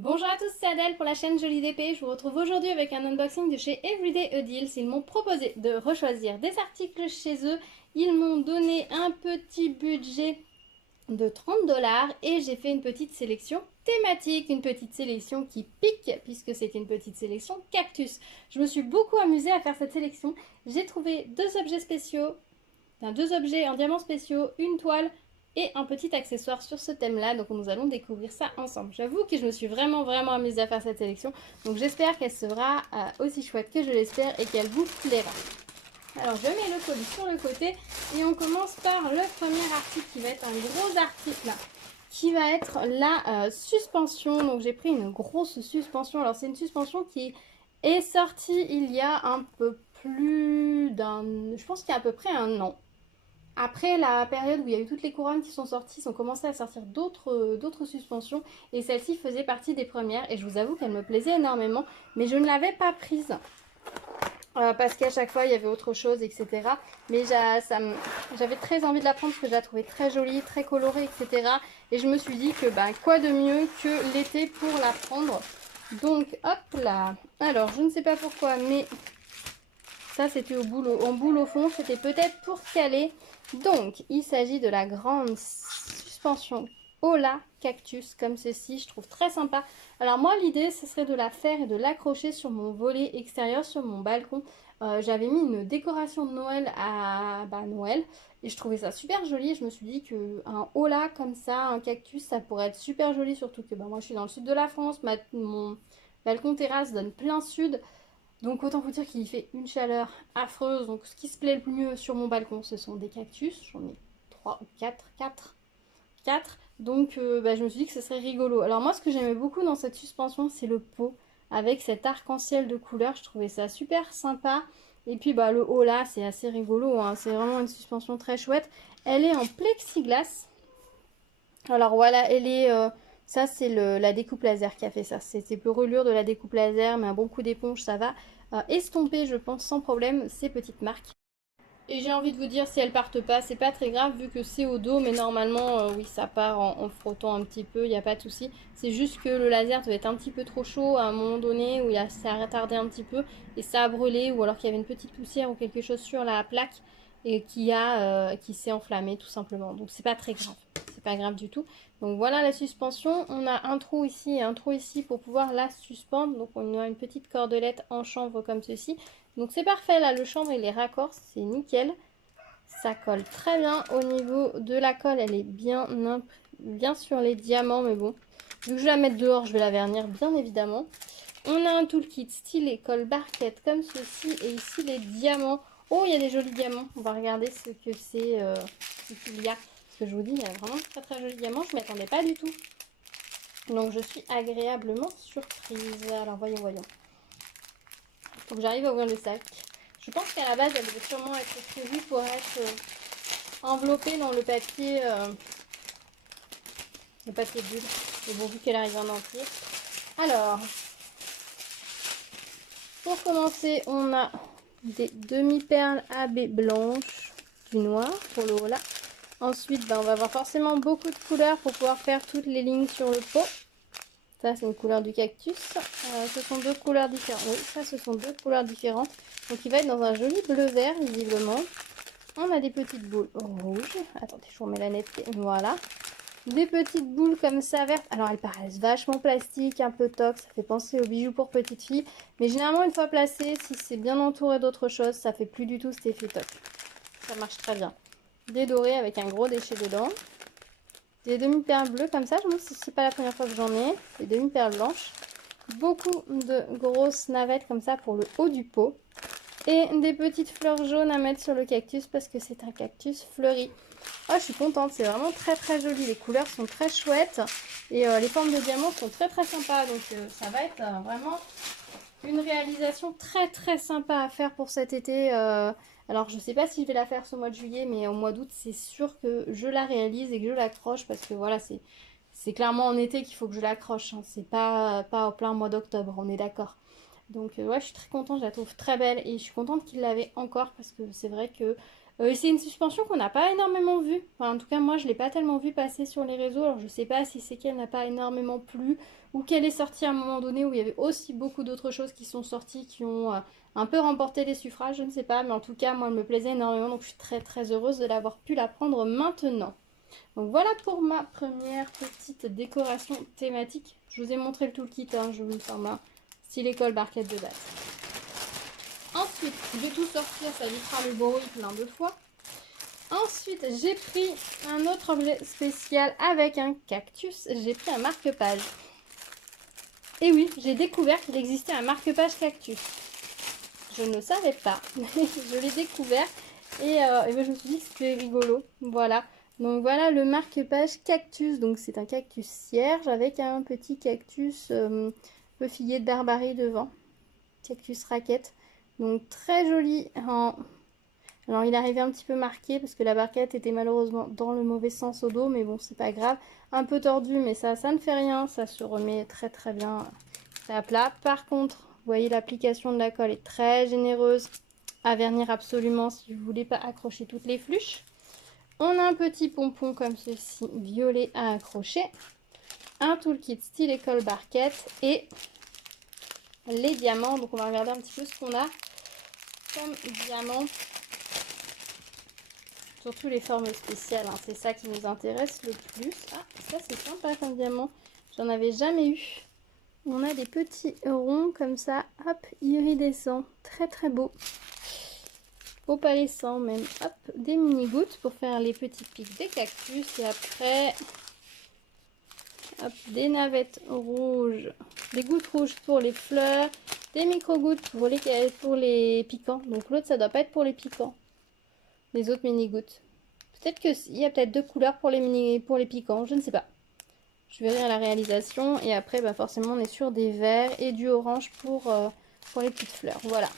Bonjour à tous, c'est Adèle pour la chaîne Jolie DP. Je vous retrouve aujourd'hui avec un unboxing de chez Everyday Deals. Ils m'ont proposé de rechoisir des articles chez eux. Ils m'ont donné un petit budget de 30 $ et j'ai fait une petite sélection thématique, une petite sélection qui pique puisque c'est une petite sélection cactus. Je me suis beaucoup amusée à faire cette sélection. J'ai trouvé deux objets spéciaux, deux objets en diamants spéciaux, une toile et un petit accessoire sur ce thème-là. Donc nous allons découvrir ça ensemble. J'avoue que je me suis vraiment amusée à faire cette sélection. Donc j'espère qu'elle sera aussi chouette que je l'espère et qu'elle vous plaira. Alors je mets le colis sur le côté et on commence par le premier article qui va être un gros article là, qui va être la suspension. Donc j'ai pris une grosse suspension. Alors c'est une suspension qui est sortie il y a un peu plus d'un... Je pense qu'il y a à peu près un an. Après la période où il y a eu toutes les couronnes qui sont sorties, ils ont commencé à sortir d'autres suspensions et celle-ci faisait partie des premières et je vous avoue qu'elle me plaisait énormément mais je ne l'avais pas prise parce qu'à chaque fois il y avait autre chose, etc. Mais j'avais très envie de la prendre parce que je la trouvais très jolie, très colorée, etc. Et je me suis dit que quoi de mieux que l'été pour la prendre. Donc hop là. Alors je ne sais pas pourquoi mais ça c'était en boule au fond, c'était peut-être pour caler. Donc, il s'agit de la grande suspension Ola Cactus, comme ceci, je trouve très sympa. Alors moi, l'idée, ce serait de la faire et de l'accrocher sur mon volet extérieur, sur mon balcon. J'avais mis une décoration de Noël à Noël, et je trouvais ça super joli. Je me suis dit qu'un Ola comme ça, un cactus, ça pourrait être super joli, surtout que moi, je suis dans le sud de la France, mon balcon terrasse donne plein sud. Donc autant vous dire qu'il fait une chaleur affreuse. Donc ce qui se plaît le mieux sur mon balcon, ce sont des cactus. J'en ai 3 ou 4, 4. Donc je me suis dit que ce serait rigolo. Alors moi ce que j'aimais beaucoup dans cette suspension, c'est le pot. Avec cet arc-en-ciel de couleurs, je trouvais ça super sympa. Et puis le haut là, c'est assez rigolo, hein. C'est vraiment une suspension très chouette. Elle est en plexiglas. Alors voilà, elle est... ça, c'est la découpe laser qui a fait ça. C'était brûlure de la découpe laser, mais un bon coup d'éponge, ça va estomper, je pense, sans problème, ces petites marques. Et j'ai envie de vous dire, si elles partent pas, c'est pas très grave vu que c'est au dos, mais normalement, oui, ça part en frottant un petit peu, il n'y a pas de souci. C'est juste que le laser devait être un petit peu trop chaud à un moment donné, où ça a retardé un petit peu, et ça a brûlé, ou alors qu'il y avait une petite poussière ou quelque chose sur la plaque, et qui s'est enflammé tout simplement. Donc c'est pas très grave, c'est pas grave du tout. Donc voilà la suspension, on a un trou ici et un trou ici pour pouvoir la suspendre. Donc on a une petite cordelette en chanvre comme ceci. Donc c'est parfait là, le chanvre il est raccord, c'est nickel. Ça colle très bien au niveau de la colle, elle est bien sur les diamants, mais bon. Vu que je vais la mettre dehors, je vais la vernir bien évidemment. On a un toolkit stylet colle barquette comme ceci et ici les diamants. Oh, il y a des jolis diamants. On va regarder ce que c'est, ce qu'il y a. Parce que je vous dis, il y a vraiment très jolis diamants. Je ne m'y attendais pas du tout. Donc je suis agréablement surprise. Alors voyons. Faut que j'arrive à ouvrir le sac. Je pense qu'à la base, elle devait sûrement être prévue pour être enveloppée dans le papier bulle. Mais bon, vu qu'elle arrive en entier. Alors, pour commencer, on a des demi-perles AB blanches, du noir pour le haut là. Ensuite, on va avoir forcément beaucoup de couleurs pour pouvoir faire toutes les lignes sur le pot. Ça, c'est une couleur du cactus. Ce sont deux couleurs différentes. Oui, ça, ce sont deux couleurs différentes. Donc, il va être dans un joli bleu-vert, visiblement. On a des petites boules rouges. Attendez, je vous remets la netteté. Voilà. Des petites boules comme ça, vertes. Alors, elles paraissent vachement plastiques, un peu tox. Ça fait penser aux bijoux pour petites filles. Mais généralement, une fois placé, si c'est bien entouré d'autres choses, ça fait plus du tout cet effet tox. Ça marche très bien. Des dorés avec un gros déchet dedans. Des demi-perles bleues comme ça, je me demande si c'est pas la première fois que j'en ai. Des demi-perles blanches. Beaucoup de grosses navettes comme ça pour le haut du pot. Et des petites fleurs jaunes à mettre sur le cactus parce que c'est un cactus fleuri. Oh, je suis contente, c'est vraiment très joli. Les couleurs sont très chouettes. Et les formes de diamants sont très sympas. Donc ça va être vraiment une réalisation très sympa à faire pour cet été. Alors je ne sais pas si je vais la faire ce mois de juillet, mais au mois d'août c'est sûr que je la réalise et que je l'accroche parce que voilà, c'est clairement en été qu'il faut que je l'accroche, hein. C'est pas au plein mois d'octobre, on est d'accord. Donc ouais, je suis très contente, je la trouve très belle et je suis contente qu'il l'avait encore parce que c'est vrai que C'est une suspension qu'on n'a pas énormément vue. Enfin, en tout cas, moi, je ne l'ai pas tellement vue passer sur les réseaux. Alors, je ne sais pas si c'est qu'elle n'a pas énormément plu ou qu'elle est sortie à un moment donné où il y avait aussi beaucoup d'autres choses qui sont sorties qui ont un peu remporté les suffrages. Je ne sais pas, mais en tout cas, moi, elle me plaisait énormément. Donc, je suis très, très heureuse de l'avoir pu la prendre maintenant. Donc, voilà pour ma première petite décoration thématique. Je vous ai montré le toolkit. Hein, je vous forme un style école barquette de base. Ensuite, je vais tout sortir, ça évitera le bruit plein de fois. Ensuite, j'ai pris un autre objet spécial avec un cactus. J'ai pris un marque-page. Et oui, j'ai découvert qu'il existait un marque-page cactus. Je ne le savais pas. Je l'ai découvert et ben, je me suis dit que c'était rigolo. Voilà. Donc voilà le marque-page cactus. Donc c'est un cactus cierge avec un petit cactus feuillé de barbarie devant. Cactus raquette. Donc très joli. Alors il arrivait un petit peu marqué parce que la barquette était malheureusement dans le mauvais sens au dos. Mais bon, c'est pas grave. Un peu tordu, mais ça ne fait rien. Ça se remet très très bien à plat. Par contre, vous voyez, l'application de la colle est très généreuse. À vernir absolument si vous ne voulez pas accrocher toutes les fluches. On a un petit pompon comme ceci, violet à accrocher. Un toolkit style école barquette et les diamants. Donc on va regarder un petit peu ce qu'on a comme diamants. Surtout les formes spéciales, hein. C'est ça qui nous intéresse le plus. Ah, ça c'est sympa comme diamant. J'en avais jamais eu. On a des petits ronds comme ça, hop, iridescents. Très très beau. Opalescent même. Hop, des mini gouttes pour faire les petits pics des cactus. Et après, hop, des navettes rouges. Des gouttes rouges pour les fleurs. Des micro-gouttes pour les piquants. Donc l'autre, ça doit pas être pour les piquants. Les autres mini gouttes. Peut-être qu'il y a peut-être deux couleurs pour les piquants. Je ne sais pas. Je verrai à la réalisation. Et après, bah forcément, on est sur des verts et du orange pour les petites fleurs. Voilà.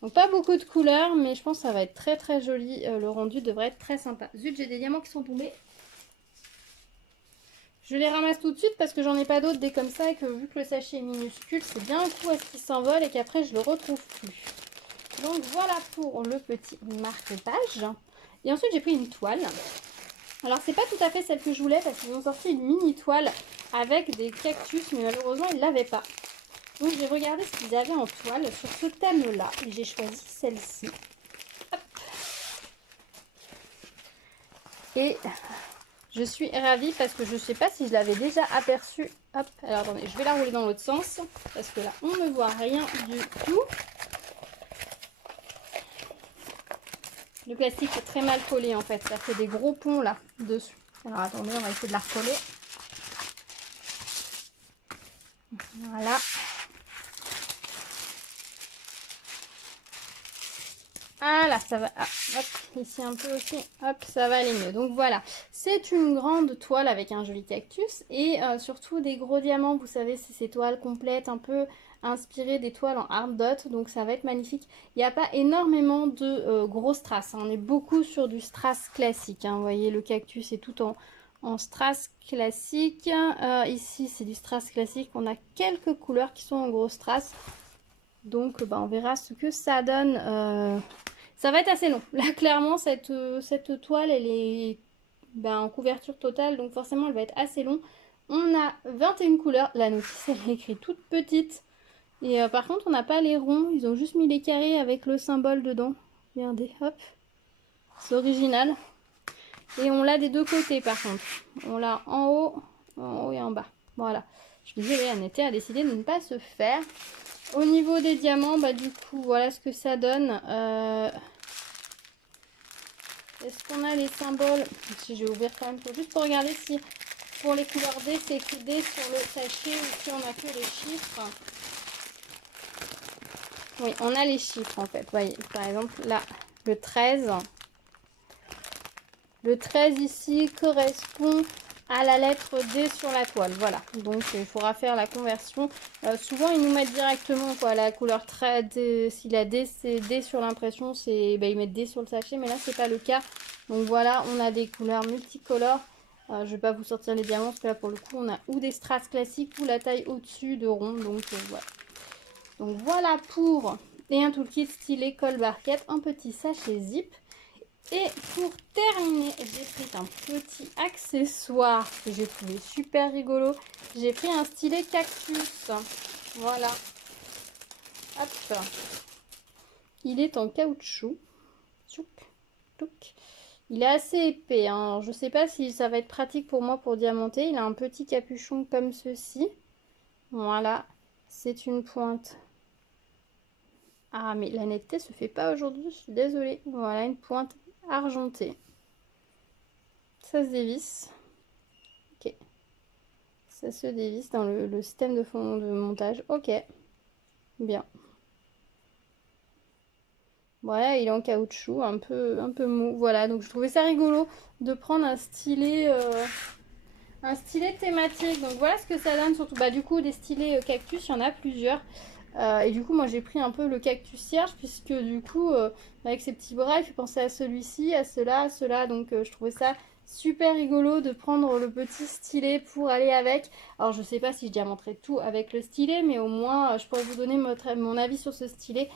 Donc pas beaucoup de couleurs, mais je pense que ça va être très très joli. Le rendu devrait être très sympa. Zut, j'ai des diamants qui sont tombés. Je les ramasse tout de suite parce que j'en ai pas d'autres des comme ça. Et que vu que le sachet est minuscule, c'est bien un coup à ce qu'il s'envole et qu'après je le retrouve plus. Donc voilà pour le petit marque-page. Et ensuite j'ai pris une toile. Alors c'est pas tout à fait celle que je voulais parce qu'ils ont sorti une mini toile avec des cactus, mais malheureusement ils l'avaient pas. Donc j'ai regardé ce qu'ils avaient en toile sur ce thème-là et j'ai choisi celle-ci. Et je suis ravie parce que je ne sais pas si je l'avais déjà aperçue. Hop, alors attendez, je vais la rouler dans l'autre sens parce que là on ne voit rien du tout. Le plastique est très mal collé en fait, ça fait des gros ponts là dessus. Alors attendez, on va essayer de la recoller. Voilà. Ah là, ça va. Ah, hop, ici un peu aussi. Hop, ça va aller mieux. Donc voilà, c'est une grande toile avec un joli cactus et surtout des gros diamants. Vous savez, c'est ces toiles complètes un peu inspirées des toiles en hard dot. Donc ça va être magnifique. Il n'y a pas énormément de gros strass. Hein. On est beaucoup sur du strass classique. Hein. Vous voyez, le cactus est tout en strass classique. Ici, c'est du strass classique. On a quelques couleurs qui sont en gros strass. Donc bah, on verra ce que ça donne. Ça va être assez long. Là, clairement, cette toile, elle est en couverture totale. Donc, forcément, elle va être assez long. On a 21 couleurs. La notice, elle est écrite toute petite. Et par contre, on n'a pas les ronds. Ils ont juste mis les carrés avec le symbole dedans. Regardez, hop. C'est original. Et on l'a des deux côtés, par contre. On l'a en haut et en bas. Voilà. Je suis désolée, Annette a décidé de ne pas se faire. Au niveau des diamants, bah du coup, voilà ce que ça donne. Est-ce qu'on a les symboles? Si je vais ouvrir quand même, juste pour regarder si pour les couleurs D, c'est écrit D sur le sachet ou si on a que les chiffres. Oui, on a les chiffres en fait. Voyez, par exemple, là, le 13. Le 13 ici correspond à la lettre D sur la toile. Voilà, donc il faudra faire la conversion. Souvent, ils nous mettent directement quoi, la couleur 13. Si la D, c'est D sur l'impression, c'est ils mettent D sur le sachet, mais là, c'est pas le cas. Donc voilà, on a des couleurs multicolores. Je vais pas vous sortir les diamants parce que là, pour le coup, on a ou des strass classiques ou la taille au-dessus de rond. Donc voilà. Donc voilà pour... Et un toolkit style école barquette, un petit sachet zip. Et pour terminer, j'ai pris un petit accessoire que j'ai trouvé super rigolo. J'ai pris un stylet cactus. Voilà. Hop. Il est en caoutchouc. Tchouk, tchouk. Il est assez épais, hein. Alors, je ne sais pas si ça va être pratique pour moi pour diamanter. Il a un petit capuchon comme ceci. Voilà. C'est une pointe. Ah, mais la netteté se fait pas aujourd'hui, je suis désolée. Voilà, une pointe argentée. Ça se dévisse. Ok. Ça se dévisse dans le système de fond de montage. Ok. Bien. Voilà, il est en caoutchouc, un peu mou. Voilà, donc je trouvais ça rigolo de prendre un stylet thématique. Donc voilà ce que ça donne, surtout bah, du coup des stylets cactus, il y en a plusieurs. Et du coup moi j'ai pris un peu le cactus cierge, puisque du coup avec ses petits bras il fait penser à celui-ci, à cela. Donc je trouvais ça super rigolo de prendre le petit stylet pour aller avec. Alors je sais pas si je diamanterai tout avec le stylet, mais au moins je pourrais vous donner mon avis sur ce stylet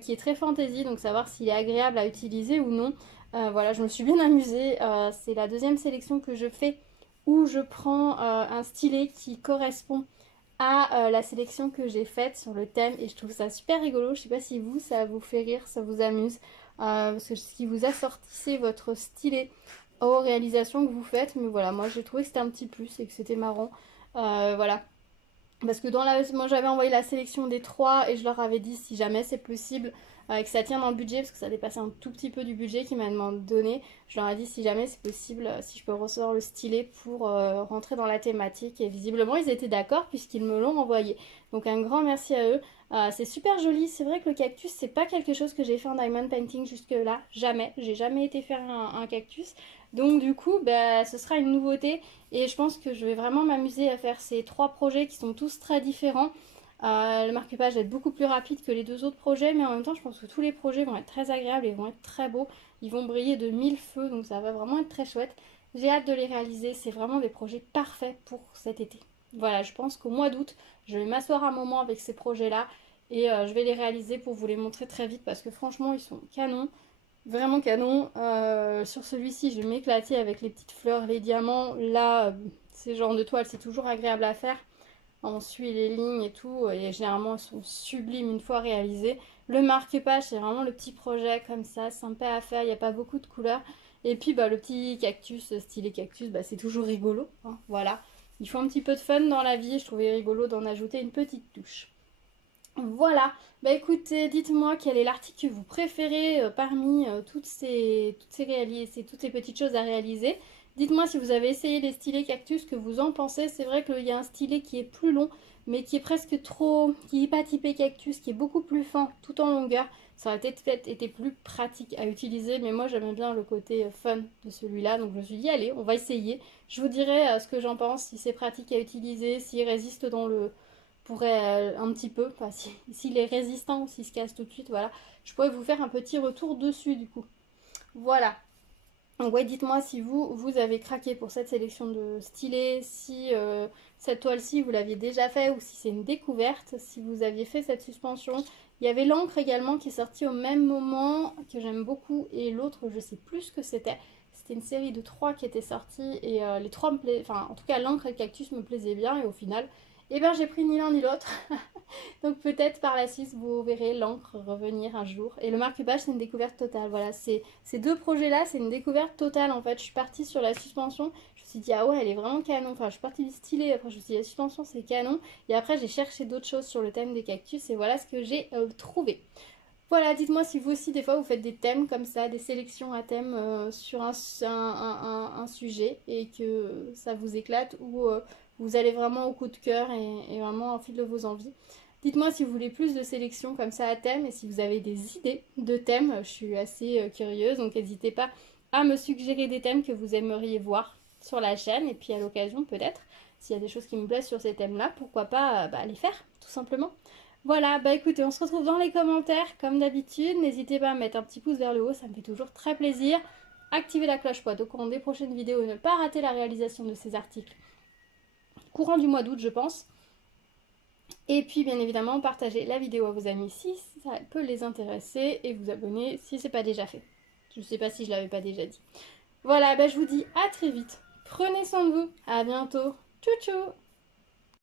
qui est très fantasy, donc savoir s'il est agréable à utiliser ou non. Voilà, je me suis bien amusée. C'est la deuxième sélection que je fais où je prends un stylet qui correspond à la sélection que j'ai faite sur le thème, et je trouve ça super rigolo. Je sais pas si vous, ça vous fait rire, ça vous amuse, parce que si vous assortissez votre stylet aux réalisations que vous faites, mais voilà, moi j'ai trouvé que c'était un petit plus et que c'était marrant. Voilà, parce que moi j'avais envoyé la sélection des trois et je leur avais dit si jamais c'est possible que ça tient dans le budget, parce que ça dépassait un tout petit peu du budget qu'ils m'avaient donné. Je leur ai dit si jamais c'est possible, si je peux ressortir le stylet pour rentrer dans la thématique. Et visiblement ils étaient d'accord puisqu'ils me l'ont envoyé. Donc un grand merci à eux. C'est super joli. C'est vrai que le cactus c'est pas quelque chose que j'ai fait en diamond painting jusque là. Jamais. J'ai jamais été faire un cactus. Donc du coup bah, ce sera une nouveauté. Et je pense que je vais vraiment m'amuser à faire ces trois projets qui sont tous très différents. Le marque-page va être beaucoup plus rapide que les deux autres projets, mais en même temps je pense que tous les projets vont être très agréables et vont être très beaux. Ils vont briller de mille feux, donc ça va vraiment être très chouette. J'ai hâte de les réaliser, c'est vraiment des projets parfaits pour cet été. Voilà, je pense qu'au mois d'août, je vais m'asseoir un moment avec ces projets-là et je vais les réaliser pour vous les montrer très vite parce que franchement ils sont canons. Vraiment canon. Sur celui-ci, je vais m'éclater avec les petites fleurs, les diamants. Là, ces genres de toiles, c'est toujours agréable à faire. On suit les lignes et tout. Et généralement, elles sont sublimes une fois réalisées. Le marque-page, c'est vraiment le petit projet comme ça, sympa à faire. Il n'y a pas beaucoup de couleurs. Et puis, bah, le petit cactus, stylé cactus, bah, c'est toujours rigolo, hein, voilà. Il faut un petit peu de fun dans la vie. Je trouvais rigolo d'en ajouter une petite touche. Voilà, bah écoutez, dites-moi quel est l'article que vous préférez parmi toutes ces petites choses à réaliser. Dites-moi si vous avez essayé les stylés cactus, que vous en pensez. C'est vrai qu'il y a un stylet qui est plus long, mais qui est presque trop, qui n'est pas typé cactus, qui est beaucoup plus fin, tout en longueur. Ça aurait peut-être été plus pratique à utiliser, mais moi j'aime bien le côté fun de celui-là, donc je me suis dit allez, on va essayer. Je vous dirai ce que j'en pense, si c'est pratique à utiliser, s'il résiste dans le pourrait un petit peu, enfin s'il est résistant ou s'il se casse tout de suite, voilà, je pourrais vous faire un petit retour dessus du coup. Voilà. Donc ouais, dites-moi si vous avez craqué pour cette sélection de stylés, si cette toile-ci vous l'aviez déjà fait ou si c'est une découverte, si vous aviez fait cette suspension. Il y avait l'encre également qui est sortie au même moment, que j'aime beaucoup, et l'autre je sais plus ce que c'était. C'était une série de trois qui étaient sorties et les trois me plaisaient, enfin en tout cas l'encre et le cactus me plaisaient bien, et au final, eh ben j'ai pris ni l'un ni l'autre. Donc peut-être par la suite vous verrez l'encre revenir un jour. Et le marque-page c'est une découverte totale. Voilà, ces deux projets-là c'est une découverte totale en fait. Je suis partie sur la suspension, je me suis dit ah ouais elle est vraiment canon. Enfin je suis partie du stylet, après je me suis dit la suspension c'est canon. Et après j'ai cherché d'autres choses sur le thème des cactus et voilà ce que j'ai trouvé. Voilà, dites-moi si vous aussi des fois vous faites des thèmes comme ça, des sélections à thème sur un sujet et que ça vous éclate, ou vous allez vraiment au coup de cœur et vraiment au fil de vos envies. Dites-moi si vous voulez plus de sélections comme ça à thème et si vous avez des idées de thèmes. Je suis assez curieuse, donc n'hésitez pas à me suggérer des thèmes que vous aimeriez voir sur la chaîne, et puis à l'occasion peut-être, s'il y a des choses qui me plaisent sur ces thèmes-là, pourquoi pas les faire tout simplement. Voilà, bah écoutez, on se retrouve dans les commentaires comme d'habitude. N'hésitez pas à mettre un petit pouce vers le haut, ça me fait toujours très plaisir. Activez la cloche pour être au courant des prochaines vidéos et ne pas rater la réalisation de ces articles. Courant du mois d'août, je pense. Et puis, bien évidemment, partagez la vidéo à vos amis si ça peut les intéresser et vous abonner si ce n'est pas déjà fait. Je sais pas si je l'avais pas déjà dit. Voilà, bah, je vous dis à très vite. Prenez soin de vous. À bientôt. Tchou tchou.